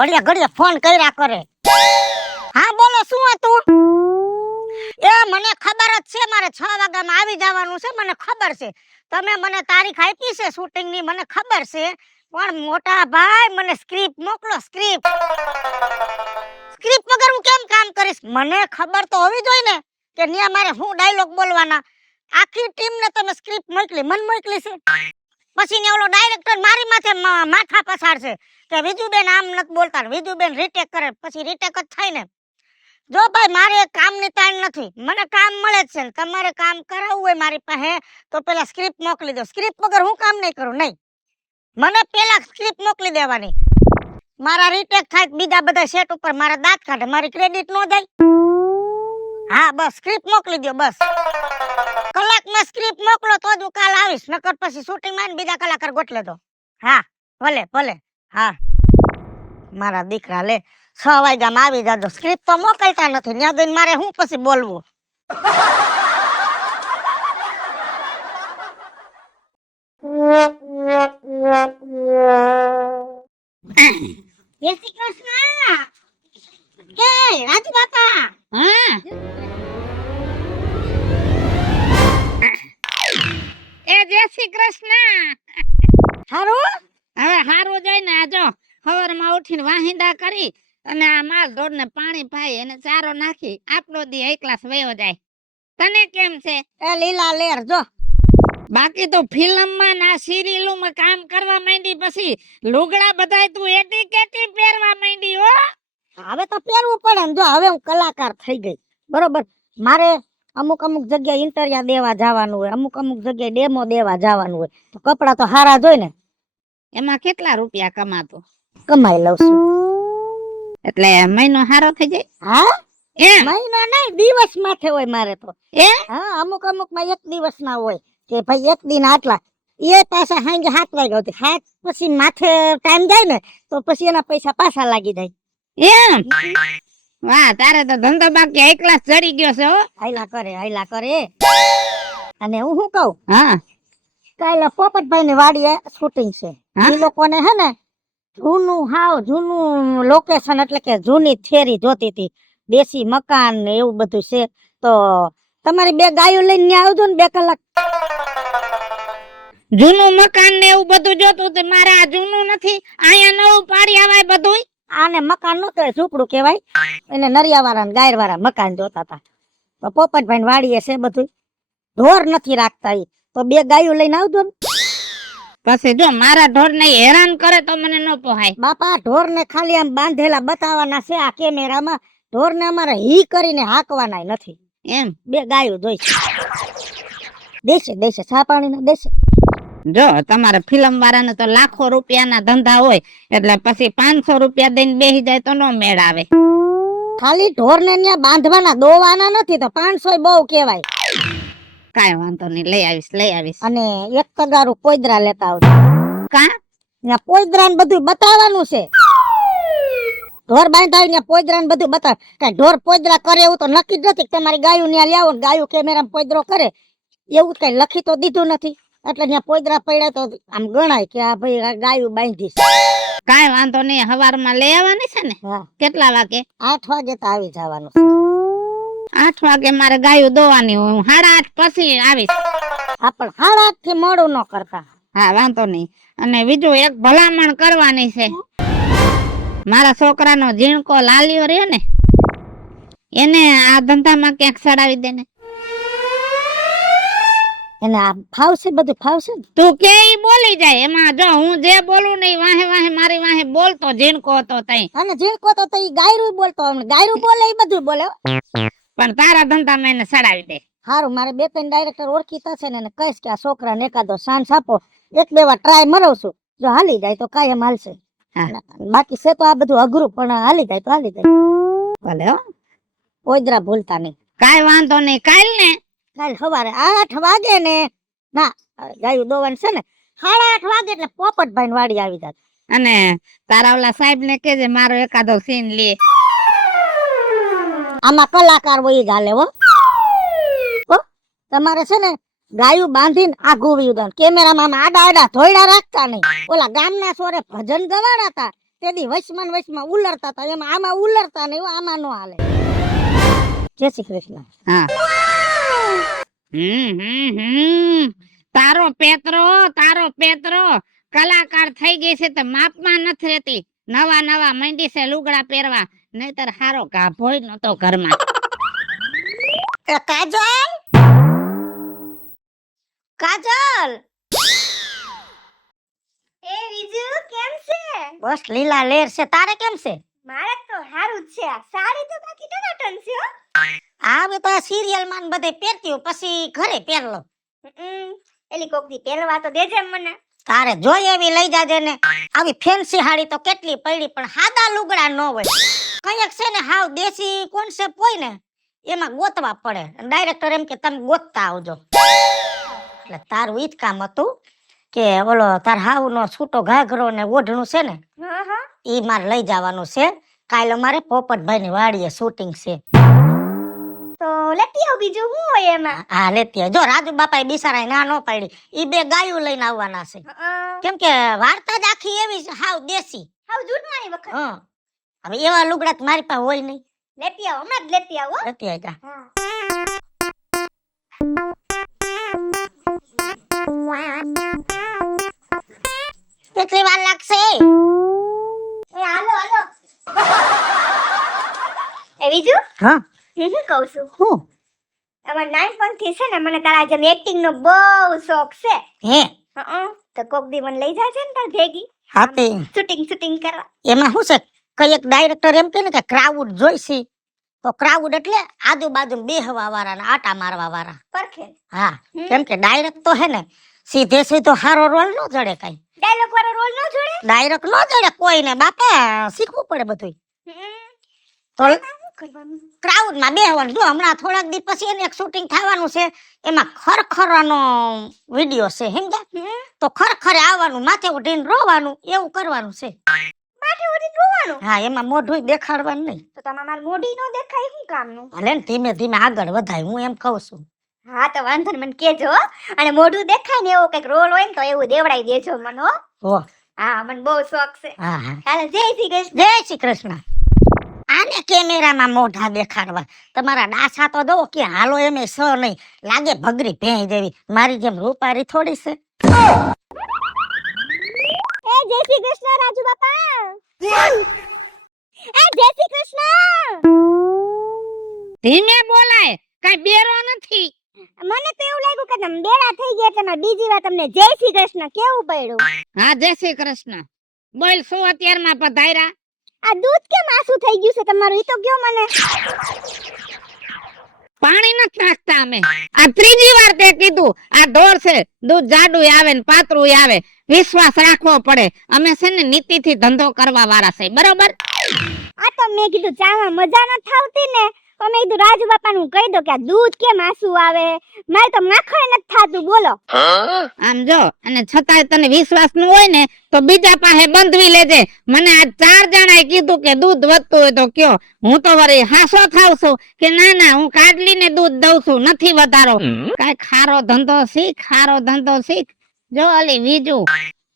ઘડિયા ઘડિયા phone કર્યા કરે. હા બોલો, શું હતું? એ મને ખબર જ છે, મારે 6 વાગ્યામાં આવી જવાનું છે, મને ખબર છે. તમે મને તારીખ આપી છે શૂટિંગની, મને ખબર છે. પણ મોટા ભાઈ મને સ્ક્રિપ્ટ મોકલો, સ્ક્રિપ્ટ વગર હું કેમ કામ કરીશ? મને ખબર તો હોવી જોઈએ ને કે ન્યા મારે શું ડાયલોગ બોલવાના. આખી ટીમને તમે સ્ક્રિપ્ટ મોકલી, મન મોકલી છે. પછી ને ઓલો ડાયરેક્ટર મારી માથે માથા પછાડશે કે વિજુબેન આમ નથી બોલતા, વિજુબેન રીટેક કરે. પછી રીટેક જ થાય ને. જો ભાઈ મારે કામની તાણ નથી, મને કામ મળે જ છે. તમારે કામ કરાવવું હોય મારી પાસે તો પેલા સ્ક્રિપ્ટ મોકલી દો. સ્ક્રિપ્ટ વગર હું કામ નહીં કરું. નહીં, મને પેલા સ્ક્રિપ્ટ મોકલી દેવાની. મારા રીટેક થાય, બીજા બધા સેટ ઉપર મારા દાંત કાઢે, મારી ક્રેડિટ નો જાય. હા બસ સ્ક્રિપ્ટ મોકલી દો, બસ. કલાકમાં સ્ક્રિપ્ટ મોકલો તો જ હું કાલ આવીશ, નકર પછી શૂટિંગમાં બીજા કલાકાર ગોઠલે દો. હા ભલે ભલે. હા મારા દીકરા લે 6 વાગ્યામાં આવી જાજો. સ્ક્રિપ્ટ તો મોકલતા નથી, ત્યાં જઈને મારે શું પછી બોલવું? જય શ્રી કૃષ્ણ. કે રાજુ બાપા. હા એ જય શ્રી કૃષ્ણ. હારું હવે હારું જાય ને. આજો સવારમાં ઉઠીને વાહિંદા કરી અને આ માલ ઢોરને પાણી પાઈ અને ચારો નાખી આપણો દી એક ક્લાસ વયો જાય. તને કેમ છે? એ લીલા લેર જો. બાકી તો ફિલ્મમાં ના સિરિયલોમાં કામ કરવા માંડી, પછી લુગડા બધાય તું એટી કેટી પહેરવા માંડી હો. હવે તો પહેરવું પડે ને. જો હવે હું કલાકાર થઈ ગઈ, બરોબર. મારે અમુક જગ્યાએ ઇન્ટરવ્યુ દેવા જવાનું હોય, અમુક જગ્યાએ ડેમો દેવા જવાનું હોય, તો કપડા તો હારા જોઈ ને. એમાં કેટલા રૂપિયા કમાતો? કમાઈ લઉં છું. એટલે મહિનો હારો થઈ જાય? હા એમ? મહિનો નહીં, દિવસ માથે હોય મારે તો. એ હા અમુક માં એક દિવસ ના હોય કે ભાઈ એક દિન આટલા. એ પાછા સાંજે 7 વાગ્યા હતી. 7 પછી માથે ટાઈમ જાય ને તો પછી એના પૈસા પાછા લાગી જાય. એમ? વાહ, તારે તો ધંધો બાકી એક ક્લાસ ચડી ગયો છે હો. હાયલા કરે. અને હું શું કહું, હા કાલે પોપટભાઈ ની વાડીએ શૂટિંગ છે. હા? એ લોકોને હે ને જૂનું લોકેશન, એટલે કે જૂની થેરી જોતી હતી, દેશી મકાન ને એવું બધું છે. તો તમારી 2 ગાયો લઈને ન્યા આવજો ને 2 કલાક. જૂનું મકાન ને એવું બધું જોતું તે મારે આ જૂનું નથી, અહીંયા નવું પાડી આવાય બધું. આને મકાન નો કહેવાય, ઝૂંપડું કહેવાય. એને નરિયાવાળા ને ગાયરવાળા મકાન જોતા હતા. તો પોપટભાઈ વાડીએ છે બધું. ઢોર નથી રાખતા ઈ, તો 2 ગાયો લઈને આવજો ને. પછી જો મારા ઢોર ને હેરાન કરે તો મને ન પોહાય. બાપા ઢોર ને ખાલી આમ બાંધેલા બતાવવાના છે આ કેમેરામાં. ઢોર ને અમારે હી કરીને હાંકવાના નથી. એમ? 2 ગાયો જોઈશે. દેશે ચા પાણી ના દેશે. જો તમારે ફિલ્મ વાળાને તો લાખો રૂપિયાના ધંધા હોય, એટલે પછી 500 રૂપિયા દઈને બેસી જાય તો નો મેળ આવે. ખાલી ઢોર ને ત્યાં બાંધવાના, દોવાના નથી, તો 500 બહુ કહેવાય. કાંઈ વાંધો નહીં, લઈ આવીશ. અને એક તગારું પોઈદરા લેતા આવજો. કા? ત્યાં પોઈદરા ને બધું બતાવવાનું છે. ઢોર બાંધાય ને પોઈદરા ને બધું બતાવ. કઈ ઢોર પોઈદરા કરે એવું તો નક્કી જ નથી. તમારી ગાયું ત્યાં લાવો ને ગાયું કેમેરામાં પોઈદરો કરે એવું કઈ લખી તો દીધું નથી. એટલે ત્યાં પોઈદરા પડ્યા તો આમ ગણાય કે આ ભાઈ આ ગાયું બાંધી છે. કાંઈ વાંધો નહીં, સવારમાં લઈ આવવાની છે ને? હા કેટલા વાગે? 8 વાગે તો આવી જવાનું. 8 વાગે મારે ગાયું દોવાની હોય, હું 8:30 પછી આવીશ. હા પણ 8:30 થી મોડું ન કરતા. હા વાંધો નહીં. અને બીજું એક ભલામણ કરવાની છે. મારા છોકરાનો ઝીણકો લાલ્યો રહ્યો ને, એને આ ધંધામાં ક્યાંક ચડાવી દે ને. એને આ ફાવશે, બધું ફાવશે. તું કે ઈ બોલી જાય, એમાં જો હું જે બોલું ને વાહે વાહે મારી વાહે બોલતો ઝીણકો હતો તઈ. અને ઝીણકો તો ઈ ગાયરું બોલતો, ગાયરું બોલે ઈ બધું બોલે. પણ તારા ધંધામાં એને ચડાવી દે. હારું, મારે 2-3 ડાયરેક્ટર ઓળખીતા છે ને, એને કહીશ કે આ છોકરાને એકાદો ચાન્સ આપો, 1-2 વાર ટ્રાય મરવશું. જો હાલી જાય તો કાયમ હાલશે. બાકી છે તો આ બધું અઘરું, પણ હાલી જાય તો હાલી જાય. ભલે હો, પોઈદરા ભૂલતા નહીં. કાઈ વાંધો નહીં. કાલ સવારે 8 વાગે ને, ના ગાયું દોવાનું છે ને 8:30 વાગે એટલે પોપટભાઈ વાડી આવી જાય. અને તારા ઓલા સાહેબ ને કેજે મારો એકાદો સીન લે. આમાં કલાકાર હોય જ હાલે હો. તમારે છે ને ગાયું બાંધીને આઘું વયું દઉં. કેમેરામાં આડા આડા ધોયડા રાખતા નહીં. ઓલા ગામના સોરે ભજન ગવાડાતા તેદી વચમાં ને વચમાં ઉલરતા હતા એમાં આમાં ઉલરતા નહીં હો, આમાં નો હાલે. જય શ્રી કૃષ્ણ. હા તારો પેતરો કલાકાર થઈ ગઈ છે તો માપમાં નથી રહેતી. નવા નવા મંડી છે લુગડા પહેરવા, નહીતર હારો ગાભોય નતો ઘરમાં. એ કાજલ, કાજલ. એ વિજુ કેમ છે? બસ લીલા લેર છે. તારે કેમ છે? મારે તો હારું જ છે. આ સાડી તો બાકી ટનાટન છે હો. હવે તો સિરિયલ માં ને બધે પહેરતી હોય, પછી ઘરે પહેરલો. એલી કોક દી પહેરવા તો દેજે મને. તારે જોઈ એવી લઈ જાજે ને. આવી ફેન્સી હાડી તો કેટલી પડી, પણ હાદા લુગડા ન હોય. કઈક છે ને હાવ દેશી કોન્સેપ્ટ હોય ને એમાં ગોતવા પડે. ડાયરેક્ટર એમ કે તમે ગોતતા આવજો. એટલે તારું ઈ જ કામ હતું કે ઓલો તાર હાવ નો છૂટો ઘાઘરો ને ઓઢણું છે ને હા હા. ઈ મારે લઈ જવાનું છે. કાલે મારે પોપટભાઈ ની વાડીએ શૂટિંગ છે. તો લેતી આવ. બીજું શું હોય એમાં? હા લેતી આવ. જો રાજુ બાપા બિચારા ના નો પાડી, ઈ બે ગાયું લઈને આવવાના છે. કેમ કે વાર્તા જ આખી એવી છે, હાવ દેશી. હાવ જૂઠમાની વખત. હા હવે એવા લુગડા તો મારી પાસે હોય નહીં. લેતી આવ, હમણાં જ લેતી આવ હો. લેતી આવજા. કેટલી વાર લાગશે? એ હાલો હાલો. એ વિજુ હા હું શું કહું છું, હું અમાર નાનપણથી છે ને મને તારા જેમ એક્ટિંગ નો બહુ શોખ છે. હે તો કોક દી મને લઈ જાજે ને તાર ભેગી હાથી શૂટિંગ કરવા. એમાં શું છે કઈ એક ડાયરેક્ટર એમ કે ને કે ક્રાઉડ જોઈશી, તો ક્રાઉડ એટલે આજુબાજુ બેહવા વાળા ને આટા મારવા વાળા. પરખે હા કેમ કે ડાયરેક્ટ તો હે ને સીધે સીધો હારો રોલ નો જડે. કઈ ડાયલોગ વાળો રોલ ન જોડે. ડાયરેક્ટ નો જડે કોઈને. બાપા શીખવું પડે બધું. તો ક્રાઉડ માં બેહવાનું. જો હમણાં થોડાક દી પછી એને એક શૂટિંગ થવાનું છે, એમાં ખરખરાનો વિડિયો છે સમજ્યા. તો ખરખરે આવવાનું, માથે ઉઠીને રોવાનું, એવું કરવાનું છે. માથે ઉડી રોવાનું? હા એમાં મોઢું દેખાડવાનું નહીં. તો તમાર માર મોઢી નો દેખાય શું કામનું? ભલે ને ધીમે ધીમે આગળ વધાય, હું એમ કહું છું. હા તો વાંધો ને મને કેજો હો. અને મોઢું દેખાય ને એવો કઈક રોલ હોય ને તો એવું દેવડાઈ દેજો મને હો. હો હા મને બહુ શોખ છે. હા હા હાલો જય શ્રી કૃષ્ણ. જય શ્રી કૃષ્ણ. આને કેમેરામાં મોઢા દેખાડવા, તમારા ડાસા તો દો કે હાલો એમે સ નહીં લાગે ભગરી ભેંઈ જેવી. મારી જેમ રૂપારી થોડી છે. એ જય શ્રી કૃષ્ણ રાજુ બાપા. એ જય શ્રી કૃષ્ણ. ધીમે બોલાય, કઈ બેરો નથી. મને તો એવું લાગ્યું કે તમે બેડા થઈ ગયા એટલે મારે બીજી વાર તમને જય શ્રી કૃષ્ણ કેવું પડ્યું. હા જય શ્રી કૃષ્ણ. બોલ શું અત્યારમાં પધાર્યા? આ દૂધ કેમ આસુ થઈ ગયું છે તમારું ઈ તો કયો મને. પાણી નથી નાખતા અમે. આ ત્રીજી વાર તે કીધું. આ ઢોર છે, દૂધ જાડું આવે ને પાતળું આવે. વિશ્વાસ રાખવો પડે. અમે છે ને નીતિથી ધંધો કરવા વાળા છે, બરોબર? આ તો મેં કીધું ચામાં મજા ન થાવતી ને તો મેં કીધું રાજુ બાપાનું કહી દો કે આ દૂધ કેમ આસુ આવે. મારે તો માખણ નથી થાતું બોલો. આમ જો, અને છતાંય તને વિશ્વાસ ન હોય ને તો બીજા પાસે બંધવી લેજે. મને આ 4 જણાએ કીધું કે દૂધ વધતું હોય તો કયો. હું તો વળી હાસો થાવ છું કે ના ના હું કાઢલીને દૂધ દઉં છું, નથી વધારો. કાઈ ખારો ધંધો શીખ, ખારો ધંધો શીખ. જો અલી વિજુ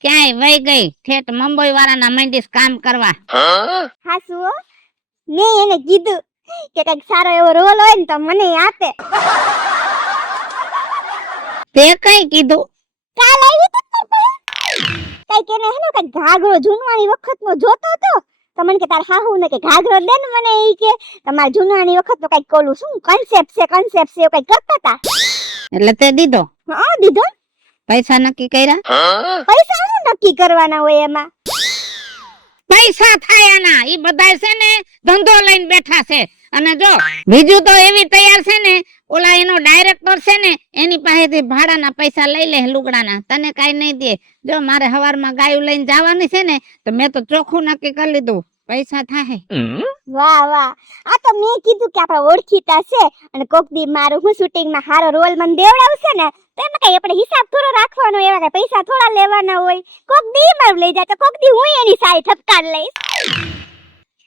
ક્યાંય વહી ગઈ, ઠેઠ મુંબઈ વાળાના મંડીસ કામ કરવા. હાસુ હો. મેં એને કીધું કે કઈક સારો એવો રોલ હોય ને તો મને આપે. તે કઈ કીધું? કાલ આવી તો કઈક એને હેનો કઈક ઘાઘરો જૂનવાની વખતનો જોતો તો મને કે તાર હાહુ ને કે ઘાઘરો દે ને મને ઈ કે તમાર જૂનવાની વખતનો કઈક કોલું શું કન્સેપ્ટ છે એવું કઈક કરતા હતા. એટલે તે દીધો? હા દીધો. પૈસા નક્કી કર્યા? પૈસા શું નક્કી કરવાના હોય એમાં? પૈસા થાય ના ઈ બધાય છે ને ધંધો લઈને બેઠા છે. અને જો બીજું તો એવી તૈયાર છે ને, ઓલા એનો ડાયરેક્ટર છે ને એની પાસેથી ભાડાના પૈસા લઈ લે લુગડાના. તને કાઈ નહીં દે. જો મારે હવારમાં ગાયું લઈને જવાની છે ને તો મેં તો ચોખ્ખું નક્કી કરી લીધું, પૈસા થાય. વાહ વાહ. આ તો મેં કીધું કે આપણા ઓળખીતા છે અને કોક દી મારું હું શૂટિંગમાં હારો રોલ મને દેવડાવશે ને તો એમાં કઈ આપણે હિસાબ થોડો રાખવાનો, એવા કઈ પૈસા થોડા લેવાના હોય. કોક દી મારું લઈ જાય તો કોક દી હું એની સાઈ ઠપકાર લઈશ.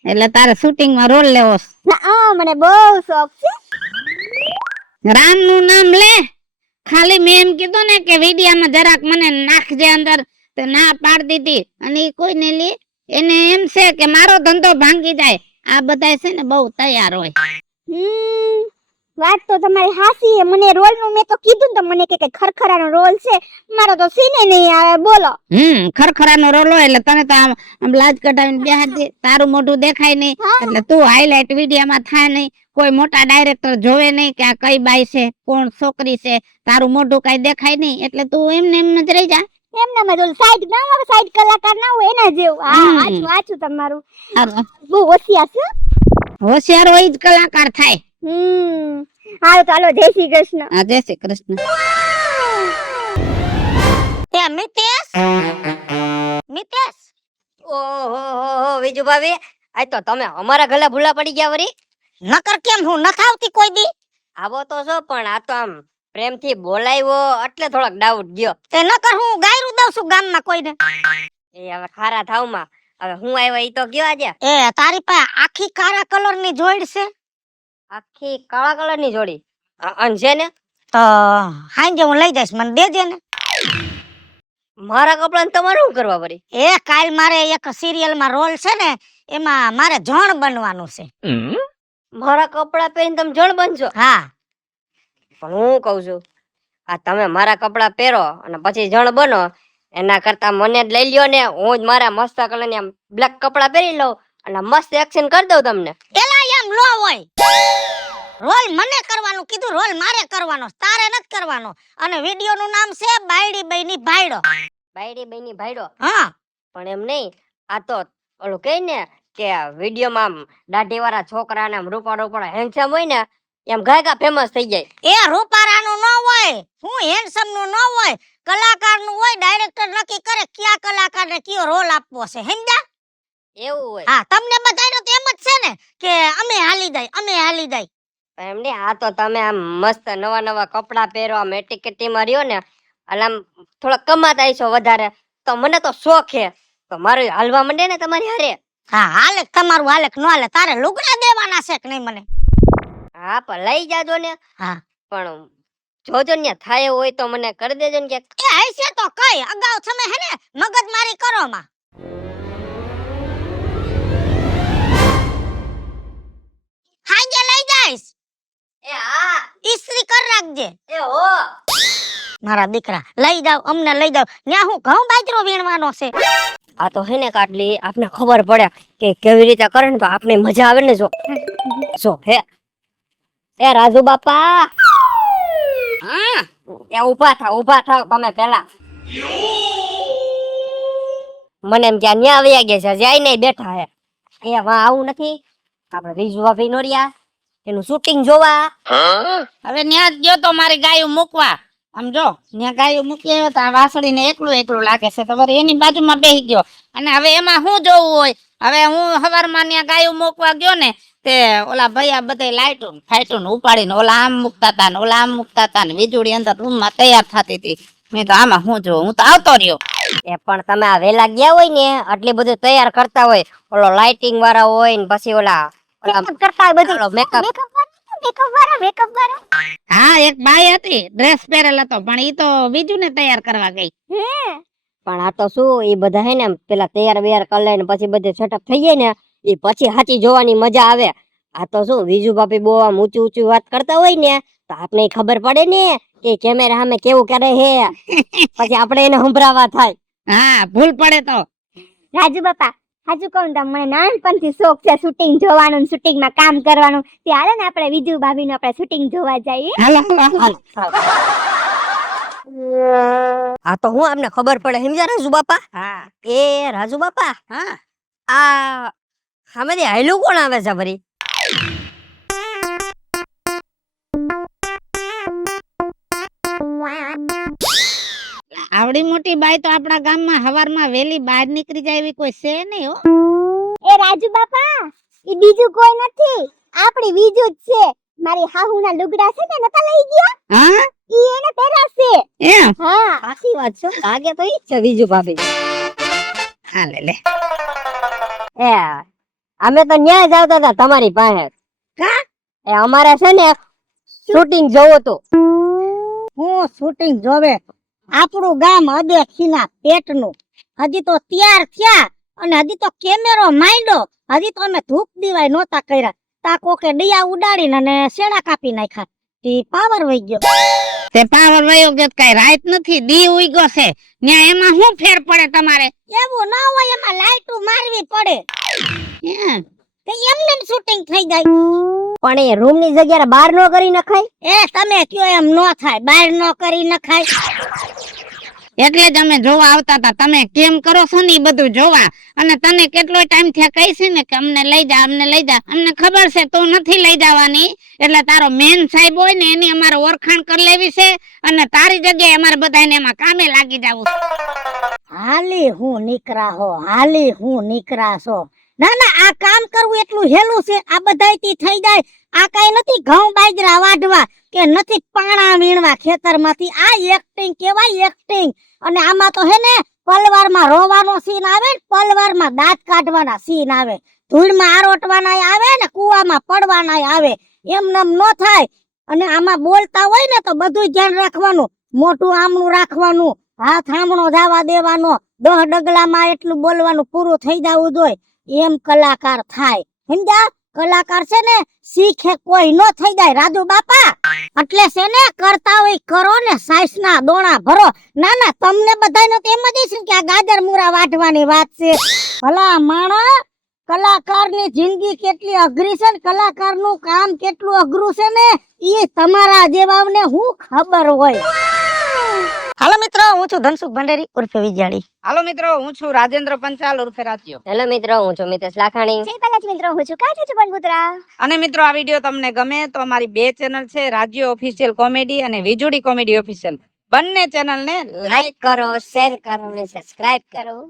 એટલે તારે શૂટિંગમાં રોલ લેવો છે? હા મને બહુ શોખ છે. રામનું નામ લે. ખાલી મેં એમ કીધું ને કે વિડિયામાં જરાક મને નાખજે અંદર, તો ના પાડી દીધી અને ઈ કોઈને લે એને એમ છે કે મારો ધંધો ભાંગી જાય. આ બધા છે ને બહુ તૈયાર હોય. વાત તો તમારી હાસી છે. મને રોલ નું મેં તો કીધું ને તો મને કે ખરખરાનો રોલ છે. મારો તો સીને નહીં આવે બોલો. ખરખરાનો રોલ હોય એટલે તને તો આમ લાજ કઢાવીને બેહાડ દે. તારું મોઢું દેખાય નહીં એટલે તું હાઈલાઇટ વિડીયોમાં થાય નહીં. કોઈ મોટા ડાયરેક્ટર જોવે નહીં કે આ કઈ બાઈ છે, કોણ છોકરી છે. તારું મોઢું કઈ દેખાય નહીં એટલે તું એમને એમ જ રહી જા. એમને મેં ઓલું સાઈડ ના આવે, સાઈડ કલાકાર ના હોય એના જેવું. હા વાંચું તમારું બહુ હોશિયાર છે. હોશિયાર હોય જ કલાકાર થાય. હાલો ચાલો, જય શ્રી કૃષ્ણ. હા, જય શ્રી કૃષ્ણ. તે મિતેશ ઓહો વિજુ ભાભી, આ તો તમે અમારા ગલા ભૂલા પડી ગયા વરી. નકર કેમ હું નથી આવતી કોઈ દી? આવો તો છો પણ આ તો આમ પ્રેમથી બોલાવ્યો એટલે થોડોક ડાઉટ ગયો. તે નકર હું ગાયરું દઉં છું ગામમાં કોઈને. એ હવે ખારા થાવમાં હવે હું આવ્યો ઈ તો કયો આજે. એ તારી પાસે આખી કાળા કલર ની જોઈડ છે? આખી કાળા કલર ની જોડી છે ને? તો હાંજે હું લઈ જઈશ, મને દેજે ને. મારા કપડા ને તમારે શું કરવા વરી? એ કાલ મારે એક સિરિયલ માં રોલ છે ને, એમાં મારે જણ બનવાનું છે. મારા કપડા પહેરીને તમે જણ બનશો? હા. પણ હું કઉ છું, આ તમે મારા કપડા પહેરો અને પછી જણ બનો એના કરતા મને જ લઈ લ્યો ને. હું જ મારા મસ્ત કલર ની બ્લેક કપડા પહેરી લઉં અને મસ્ત એક્શન કરી દઉં તમને. એલા એમ નો હોય. રોલ મને કરવાનું કીધું, રોલ મારે કરવાનો, તારે નથી કરવાનો. અને વિડિયો નું નામ છે બાયડી બઈની ભાઈડો. બાયડી બઈની ભાઈડો? હા. પણ એમ નહીં, આ તો ઓલું કહે ને કે વિડીયો માં દાઢી વાળા છોકરા ને રૂપાળા હેન્ડસમ હોય ને એમ ગાયકા ફેમસ થઈ જાય. એ રૂપારાનું ન હોય, હું હેન્ડસમ નું ન હોય, કલાકાર નું હોય. ડાયરેક્ટર નક્કી કરે કયા કલાકાર ને કયો રોલ આપવો છે, સમજ્યા? એવું હોય? હા, તમને બધાયનો તો એમ જ છે ને કે અમે હાલી જાય, અમે હાલી જાય. એમ નહીં, આ તો તમે આમ મસ્ત નવા નવા કપડા પહેરો, આમ એટીકેટી માં રહ્યો ને એટલે આમ થોડા કમાતા હશો વધારે. તો મને તો શોખ હે, તો મારું હાલવા માંડે ને તમારી હારે. હા, હાલે તમારું હાલે કે ન હાલે, તારે લુગડા દેવાના છે કે નહીં મને? હા પણ લઈ જાજો ને. હા પણ જોજો ને થાય હોય તો મને કરી દેજો ને ક્યાંક. એ હશે તો કઈ, અગાઉ તમે હે ને મગજમારી કરો માં. હાંજે લઈ જઈશ. એ હા, ઈસ્ત્રી કર રાખજે. એ હો. મારા દીકરા લઈ જાવ, અમને લઈ જાવ. ન્યા હું ઘઉં બાજરો વીણવાનો છે. આ તો હે ને કાટલી આપને ખબર પડે કે કેવી રીતે કરે ને તો આપને મજા આવે ને. જો હે એ રાજુ બાપા, હા, એ ઊભા થાવ તમે પેલા. મને એમ ક્યાં ન્યા આવ્યા ગયા છે, જાય નહીં બેઠા હે. એ વાં આવું નથી, આપણે રીજુ ભાભી નો રહ્યા એનું શૂટિંગ જોવા. હવે ન્યા જ ગયો તો મારી ગાયું મૂકવા. આમ જો ન્યા ગાયું મૂકી આવ્યો તો આ વાસળીને એકલું લાગે છે, તો વળી એની બાજુમાં બેસી ગયો. અને હવે એમાં શું જોવું હોય? હવે હું સવારમાં ન્યા ગાયું મૂકવા ગયો ને તે ઓલા ભૈયા બધા લાઈટું ફાઈટું ઉપાડીને ઓલા આમ મૂકતા હતા ને વીજળી અંદર રૂમમાં તૈયાર થતી હતી. મેં તો આમાં શું જોવું, હું તો આવતો રહ્યો. એ પણ તમે આ વેલા ગયા હોય ને આટલી બધું તૈયાર કરતા હોય, ઓલો લાઇટિંગ વાળા હોય ને પછી ઓલા કરતા હોય બધું મેકઅપ. મેકઅપ વાળા. હા, એક બાઈ હતી, ડ્રેસ પહેરેલ હતો, પણ ઈ તો બીજું ને તૈયાર કરવા ગઈ. પણ આ તો શું એ બધા હે ને પેલા તૈયાર બૈયાર કરી લે ને પછી બધે સેટઅપ થઈ જાય ને એ પછી સાચી જોવાની મજા આવે. આ તો શું વિજુ ભાભી બહુ આમ ઊંચું વાત કરતા હોય ને તો આપણે ખબર પડે ને કે કેમેરા સામે કેવું કરે હે, પછી આપણે એને સંભળાવા થાય. હા, ભૂલ પડે તો. રાજુ બાપા હાજુ કહું તો મને નાનપણથી શોખ છે શૂટિંગ જોવાનું, શૂટિંગ માં કામ કરવાનું. ત્યારે ને આપણે વિજુ ભાભી નું આપણે શૂટિંગ જોવા જઈએ. હાલો. આ તો હું આપને ખબર પડે સમજ્યા રાજુ બાપા? હા, એ રાજુ બાપા, હા, આ સામેથી હાયલું કોણ આવે છે ભરી? આવડી મોટી બાઈ તો આપણા ગામમાં હવારમાં વેલી બહાર નીકળી જાય એવી કોઈ છે નહીં હો. એ રાજુ બાપા ઈ બીજું કોઈ નથી, આપણી વિજુ જ છે. મારી હાહુના લુગડા છે ને નતા લઈ ગયા, હા, ઈ એને પહેરાશે. એમ? હા સાચી વાત છે, લાગે તો ઈ જ છે વિજુ ભાભી. હા, લે એ અમે તો ન્યા જ આવતા હતા તમારી પાસે. કા? એ અમારે છે ને શૂટિંગ જોવું હતું. હું શૂટિંગ જોવે? આપણું ગામ અદેખીના પેટનું, હજી તો તૈયાર થયા અને હજી તો કેમેરો માંડ્યો, હજી તો અમે ધૂપ દીવાય નહોતા કર્યા, તા કોકે ડિયા ઉડાડીને અને શેડા કાપી નાખ્યા, તે પાવર વહી ગયો. તે પાવર વયો ગયો કઈ રાત નથી, દી ઉગ્યો છે, ન્યા એમાં શું ફેર પડે તમારે? એવું ના હોય, એમાં લાઈટું મારવી પડે, હે, તે એમને શૂટિંગ થઈ જાય. પણ એ રૂમ ની જગ્યાએ બહાર નો કરી નખાય? એ તમે કયો એમ નો થાય, બહાર નો કરી નખાય. એટલે જ અમે જોવા આવતા હતા, તમે કેમ કરો છો ને એ બધું જોવા. અને તને કેટલો ટાઈમ થયા કહી છે ને કે અમને લઈ જા, અમને લઈ જા. અમને ખબર છે તું નથી લઈ જવાની, એટલે તારો મેન સાહેબ હોય ને એની અમારે ઓળખાણ કરી લેવી છે, અને તારી જગ્યાએ અમારે બધાને એમાં કામે લાગી જવું. હાલી હું નીકળા હો, હાલી હું નીકળા છો. ના ના, આ કામ કરવું એટલું હેલું છે, આ બધાયથી થઈ જાય. આ કઈ નથી ઘઉં બાજરા વાઢવા કે નથી પાણા વીણવા ખેતરમાંથી. આ એક્ટિંગ કેવાય, એક્ટિંગ. અને આમાં તો હે ને પલવારમાં રોવાનો સીન આવે ને પલવારમાં દાંત કાઢવાના સીન આવે, ધૂળમાં આરોટવાના આવે ને કુવામાં પડવાના આવે. એમને એમ નો થાય. અને આમાં બોલતા હોય ને તો બધું ધ્યાન રાખવાનું, મોઢું આમનું રાખવાનું, હાથ આમણો જવા દેવાનો, 10 ડગલામાં એટલું બોલવાનું પૂરું થઈ જવું જોઈએ. એમ કલાકાર થાય, સમજ્યા? કલાકાર છે ને શીખે કોઈ નો થઈ જાય રાજુ બાપા. એટલે છે ને કરતા હોય કરો ને, સાઈસના દોણા ભરો. ના ના, તમને બધાને તો એમ જ છે કે આ ગાજર મૂરા વાઢવાની વાત છે. ભલા માણા, કલાકારની જિંદગી કેટલી અઘરી છે ને કલાકારનું કામ કેટલું અઘરું છે ને એ તમારા જેવાને હું ખબર હોય. હાલો મિત્રો, હું છું ધનસુખ ભંડેરી ઉર્ફે વિજાડી. હાલો મિત્રો, હું છું રાજેન્દ્ર પંચાલ ઉર્ફે રાજ્યો. હેલો મિત્રો, હું છું મિતેશ લાખાણી. જય બાલાજી મિત્રો, હું છું કાજુ ચુપનગુત્રા. અને મિત્રો, આ વિડીયો તમને ગમે તો અમારી 2 ચેનલ છે, રાજ્યો ઓફિશિયલ કોમેડી અને વીજુડી કોમેડી ઓફિશિયલ. બંને ચેનલ ને લાઈક કરો, શેર કરો અને સબસ્ક્રાઇબ કરો.